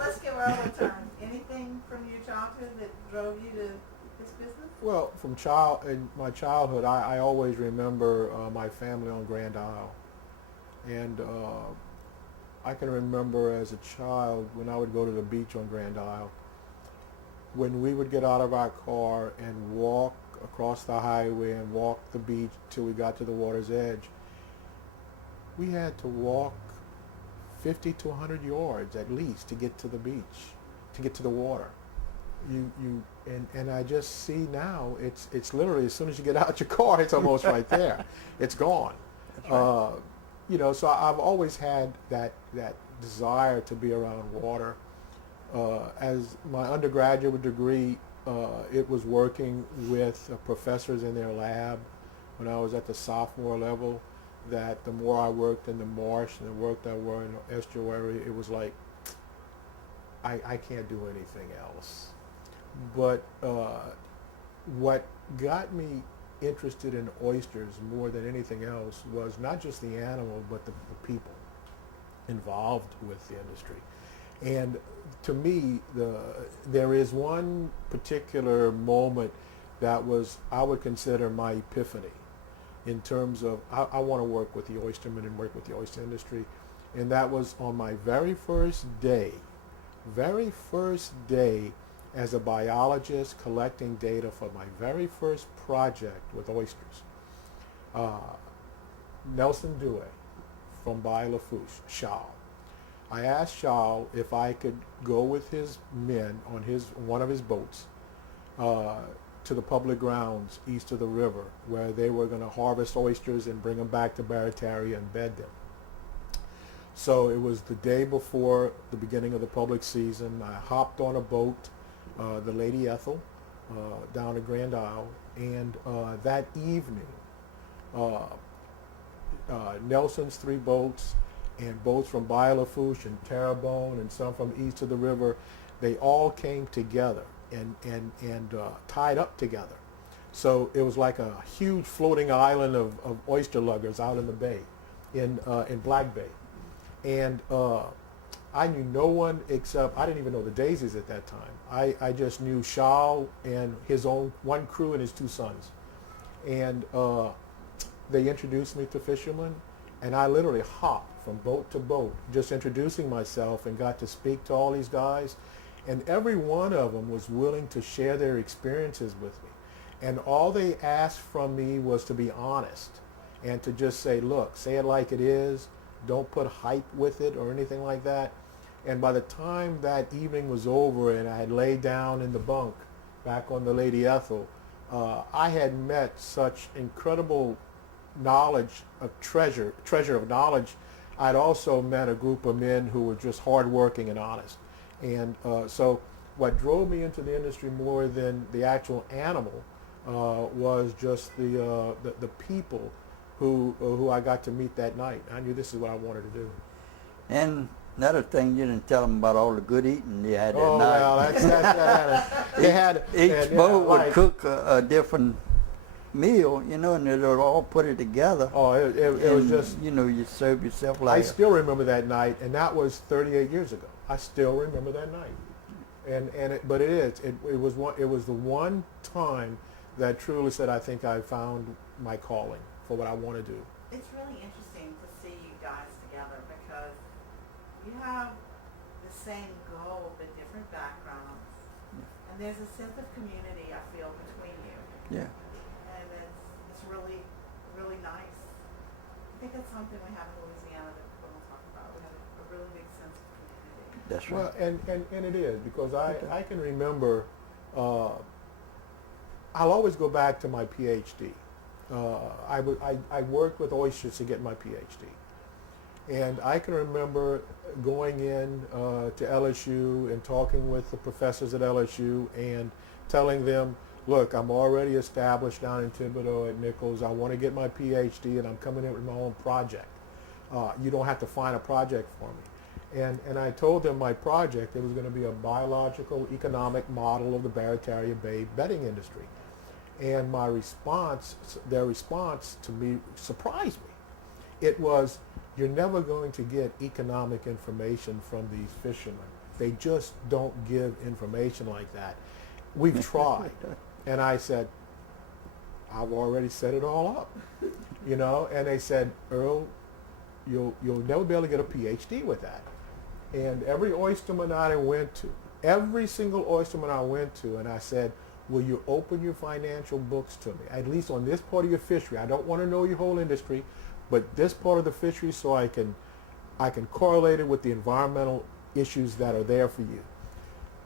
Let's give our other turn. Anything from your childhood that drove you to this business? Well, in my childhood, I always remember my family on Grand Isle, and I can remember as a child when I would go to the beach on Grand Isle, when we would get out of our car and walk across the highway and walk the beach till we got to the water's edge. We had to walk 50 to 100 yards at least to get to the beach, to get to the water. And I just see now it's literally as soon as you get out your car, it's almost right there. It's gone. That's right. So I've always had that desire to be around water. As my undergraduate degree, it was working with professors in their lab when I was at the sophomore level, that the more I worked in the marsh and the work I were in the estuary, it was like, I can't do anything else. But what got me interested in oysters more than anything else was not just the animal, but the people involved with the industry. And to me, there is one particular moment that was, I would consider my epiphany in terms of, I want to work with the oystermen and work with the oyster industry. And that was on my very first day as a biologist collecting data for my very first project with oysters. Nelson Dewey from Baie Lafourche, Shaw. I asked Shaw if I could go with his men on one of his boats to the public grounds east of the river, where they were going to harvest oysters and bring them back to Barataria and bed them. So it was the day before the beginning of the public season. I hopped on a boat, the Lady Ethel, down to Grand Isle, and that evening, Nelson's 3 boats and boats from Baie Lafourche and Terrebonne and some from east of the river, they all came together and tied up together. So it was like a huge floating island of oyster luggers out in the bay, in Black Bay. And I knew no one except, I didn't even know the Daisies at that time. I just knew Shaw and his own one crew and his 2 sons. And they introduced me to fishermen, and I literally hopped from boat to boat, just introducing myself, and got to speak to all these guys. And every one of them was willing to share their experiences with me. And all they asked from me was to be honest and to just say, look, say it like it is. Don't put hype with it or anything like that. And by the time that evening was over and I had laid down in the bunk back on the Lady Ethel, I had met such incredible knowledge of treasure of knowledge. I'd also met a group of men who were just hardworking and honest. And so what drove me into the industry more than the actual animal was just the people who I got to meet that night. I knew this is what I wanted to do. And another thing, you didn't tell them about all the good eating you had that Oh, night. well, Each boat would cook a different meal, and they'd all put it together. Oh, it was just, you serve yourself like I still remember that night, and that was 38 years ago. I still remember that night. But it was the one time that truly said, I think I found my calling for what I want to do. It's really interesting to see you guys together because you have the same goal but different backgrounds. Yeah. And there's a sense of community, I feel, between you. Yeah. And it's really, really nice. I think that's something we have in Louisiana that people don't talk about. We have a really big sense of community. That's right. Well, and it is, because I can remember, I'll always go back to my PhD. I worked with oysters to get my PhD. And I can remember going in to LSU and talking with the professors at LSU and telling them, look, I'm already established down in Thibodeau at Nichols. I want to get my PhD, and I'm coming in with my own project. You don't have to find a project for me. And I told them my project, it was going to be a biological economic model of the Barataria Bay bedding industry. And their response to me surprised me. It was, you're never going to get economic information from these fishermen. They just don't give information like that. We've tried. And I said, I've already set it all up. You know, and they said, Earl, you'll never be able to get a PhD with that. And every oysterman I went to, every single oysterman I went to, and I said, will you open your financial books to me, at least on this part of your fishery? I don't want to know your whole industry, but this part of the fishery, so I can correlate it with the environmental issues that are there for you.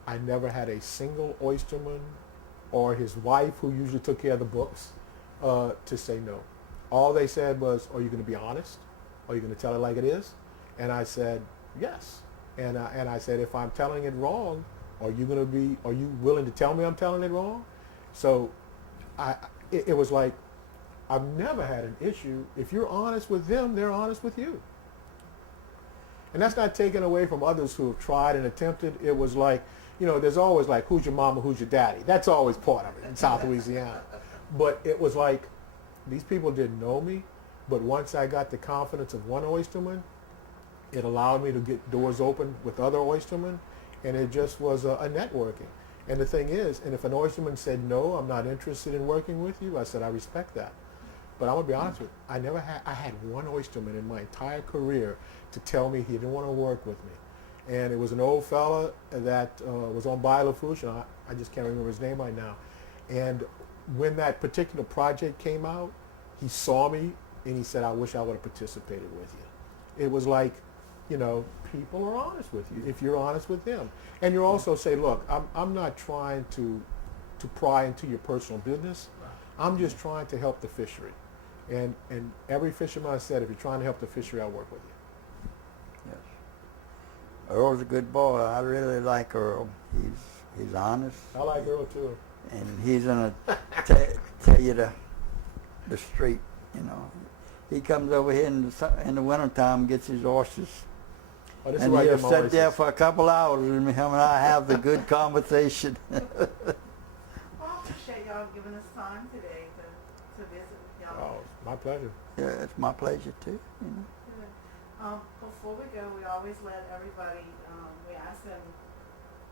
I never had a single oysterman or his wife, who usually took care of the books, to say no. All they said was, are you going to be honest? Are you going to tell it like it is? And I said, yes. And I said, if I'm telling it wrong, are you willing to tell me I'm telling it wrong? So it was like, I've never had an issue. If you're honest with them, they're honest with you. And that's not taken away from others who have tried and attempted. It was like, you know, there's always like, who's your mama, who's your daddy? That's always part of it in South Louisiana. But it was like, these people didn't know me, but once I got the confidence of one oysterman, it allowed me to get doors open with other oystermen, and it just was a networking. And the thing is, and if an oysterman said, no, I'm not interested in working with you, I said, I respect that. But I'm going to be honest with you, I had one oysterman in my entire career to tell me he didn't want to work with me. And it was an old fella that was on Biolafouche, and I just can't remember his name right now. And when that particular project came out, he saw me and he said, I wish I would have participated with you. It was like, you know, people are honest with you if you're honest with them. And you also say, look, I'm not trying to pry into your personal business. I'm just trying to help the fishery. And every fisherman said, if you're trying to help the fishery, I'll work with you. Yes. Earl's a good boy. I really like Earl. He's honest. I like Earl too. And he's gonna tell you the street. You know, he comes over here in the wintertime, gets his oysters, Oh, this is and where I he'll get my sit there oysters. for a couple hours, and him and I have the good conversation. Well, I appreciate y'all giving us time today to visit with y'all. Oh, it's my pleasure. Yeah, it's my pleasure too. You know. Good. Before we go, we always let everybody, we ask them,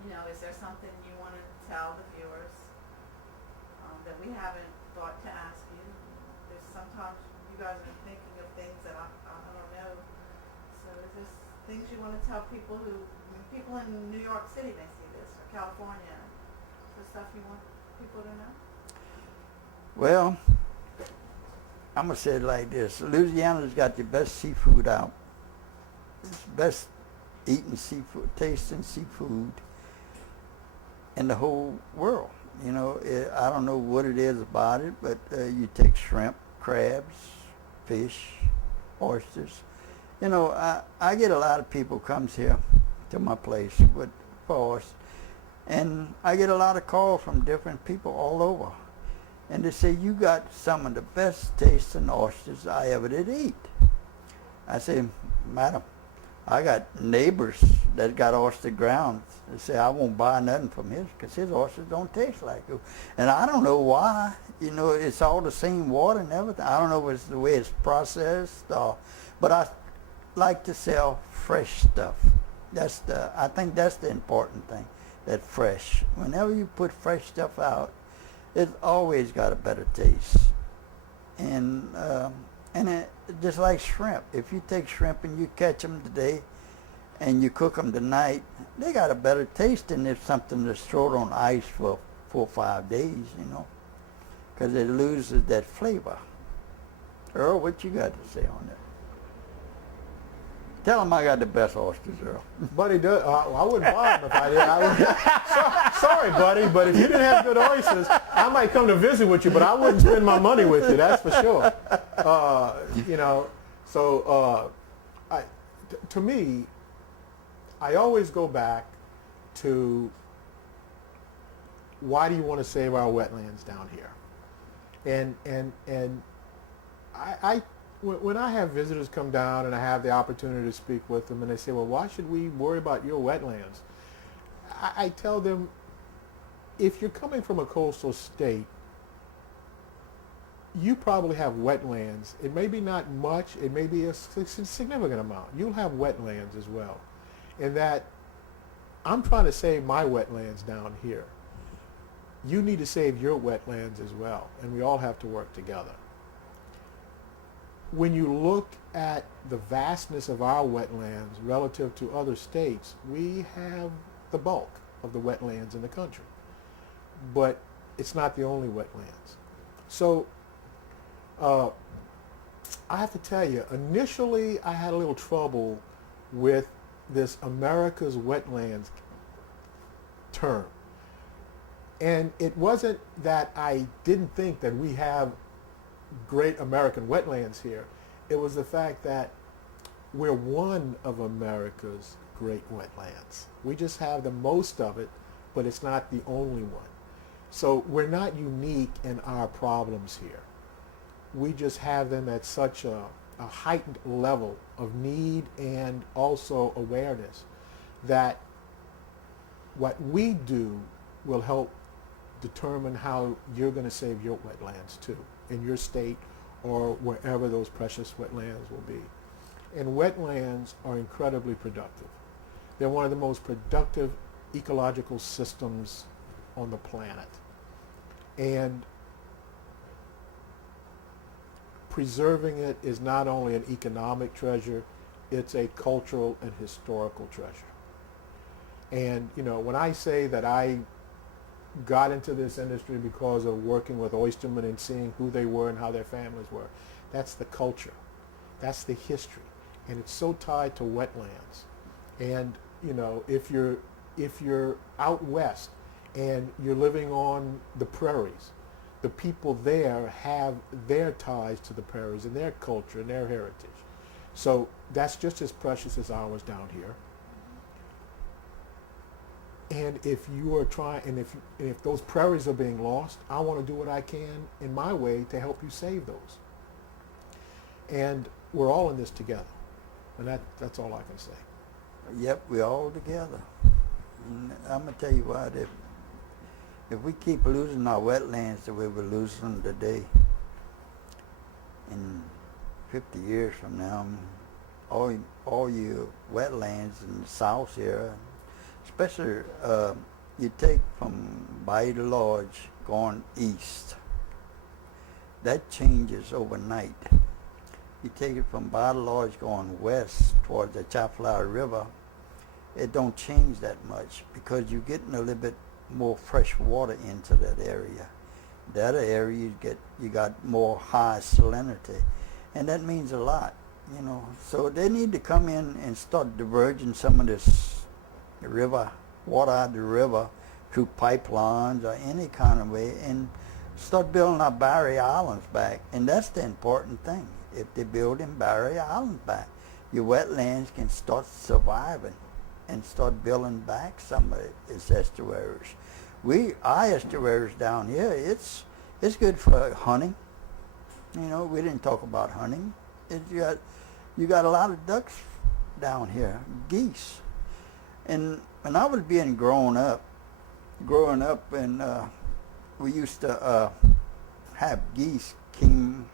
you know, is there something you want to tell the viewers that we haven't thought to ask you? There's sometimes you guys are thinking of things that I don't know. So is there things you want to tell people people in New York City may see this, or California? Is there stuff you want people to know? Well, I'm gonna say it like this: Louisiana's got the best seafood out. It's the best eating seafood, tasting seafood in the whole world. You know, I don't know what it is about it, but you take shrimp, crabs, fish, oysters. You know, I get a lot of people comes here to my place for oysters, and I get a lot of calls from different people all over. And they say, you got some of the best tasting oysters I ever did eat. I say, madam, I got neighbors that got oyster grounds. They say, I won't buy nothing from his because his oysters don't taste like you. And I don't know why. You know, it's all the same water and everything. I don't know if it's the way it's processed, but I like to sell fresh stuff. I think that's the important thing, that fresh. Whenever you put fresh stuff out, it's always got a better taste. And it, just like shrimp, if you take shrimp and you catch them today and you cook them tonight, they got a better taste than if something that's thrown on ice for 4 or 5 days, you know, because it loses that flavor. Earl, what you got to say on that? Tell them I got the best oysters, Earl. Buddy, I wouldn't buy them if I did. Sorry, buddy, but if you didn't have good oysters, I might come to visit with you, but I wouldn't spend my money with you, that's for sure. You know, so to me, I always go back to why do you want to save our wetlands down here? And when I have visitors come down and I have the opportunity to speak with them and they say, well, why should we worry about your wetlands? I tell them, if you're coming from a coastal state, you probably have wetlands. It may be not much, it may be a significant amount. You'll have wetlands as well. And that I'm trying to save my wetlands down here. You need to save your wetlands as well, and we all have to work together. When you look at the vastness of our wetlands relative to other states, we have the bulk of the wetlands in the country. But it's not the only wetlands. So I have to tell you, initially I had a little trouble with this America's wetlands term. And it wasn't that I didn't think that we have great American wetlands here. It was the fact that we're one of America's great wetlands. We just have the most of it, but it's not the only one. So we're not unique in our problems here. We just have them at such a heightened level of need and also awareness that what we do will help determine how you're going to save your wetlands too, in your state or wherever those precious wetlands will be. And wetlands are incredibly productive. They're one of the most productive ecological systems on the planet. And preserving it is not only an economic treasure, it's a cultural and historical treasure. And, you know, when I say that I got into this industry because of working with oystermen and seeing who they were and how their families were, that's the culture. That's the history. And it's so tied to wetlands. And, you know, if you're out west and you're living on the prairies, the people there have their ties to the prairies and their culture and their heritage. So that's just as precious as ours down here. And if you are trying, and if those prairies are being lost, I want to do what I can in my way to help you save those. And we're all in this together. And that's all I can say. Yep, we're all together. And I'm going to tell you what, if we keep losing our wetlands the way we're losing them today, in 50 years from now, all your wetlands in the south here, especially you take from Bayou de Lodge going east, that changes overnight. You take it from Bayou de Lodge going west towards the Chafla River, it don't change that much because you're getting a little bit more fresh water into that area. The other area you got more high salinity, and that means a lot, you know. So they need to come in and start diverging some of this river water out of the river through pipelines or any kind of way, and start building our barrier islands back. And that's the important thing. If they build in barrier islands back, your wetlands can start surviving and start building back some of its estuaries. Our estuaries down here, it's good for hunting. You know, we didn't talk about hunting. You got a lot of ducks down here, geese. And when I was growing up, and we used to have geese came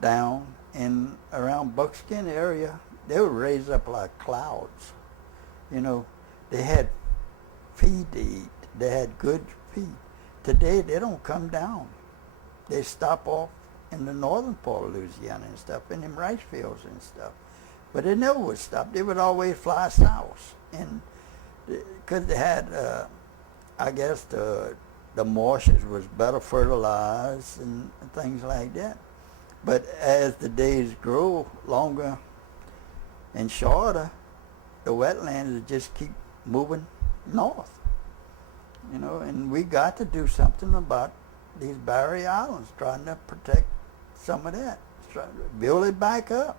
down, and around Buckskin area, they would raise up like clouds. You know, they had feed to eat. They had good feed. Today, they don't come down. They stop off in the northern part of Louisiana and stuff, in them rice fields and stuff. But they never would stop. They would always fly south. And because they had, I guess, the marshes was better fertilized and things like that. But as the days grow longer and shorter, the wetlands just keep moving north. You know, and we got to do something about these barrier islands, trying to protect some of that, trying to build it back up.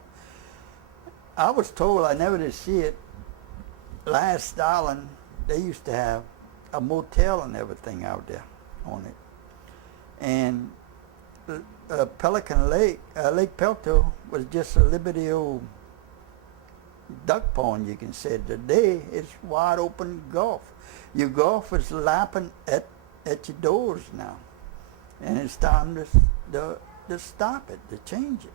I was told, I never did see it, last island, they used to have a motel and everything out there on it. And Pelican Lake, Lake Pelto, was just a liberty old duck pond, you can say. Today, it's wide open Gulf. Your Gulf is lapping at your doors now. And it's time to stop it, to change it.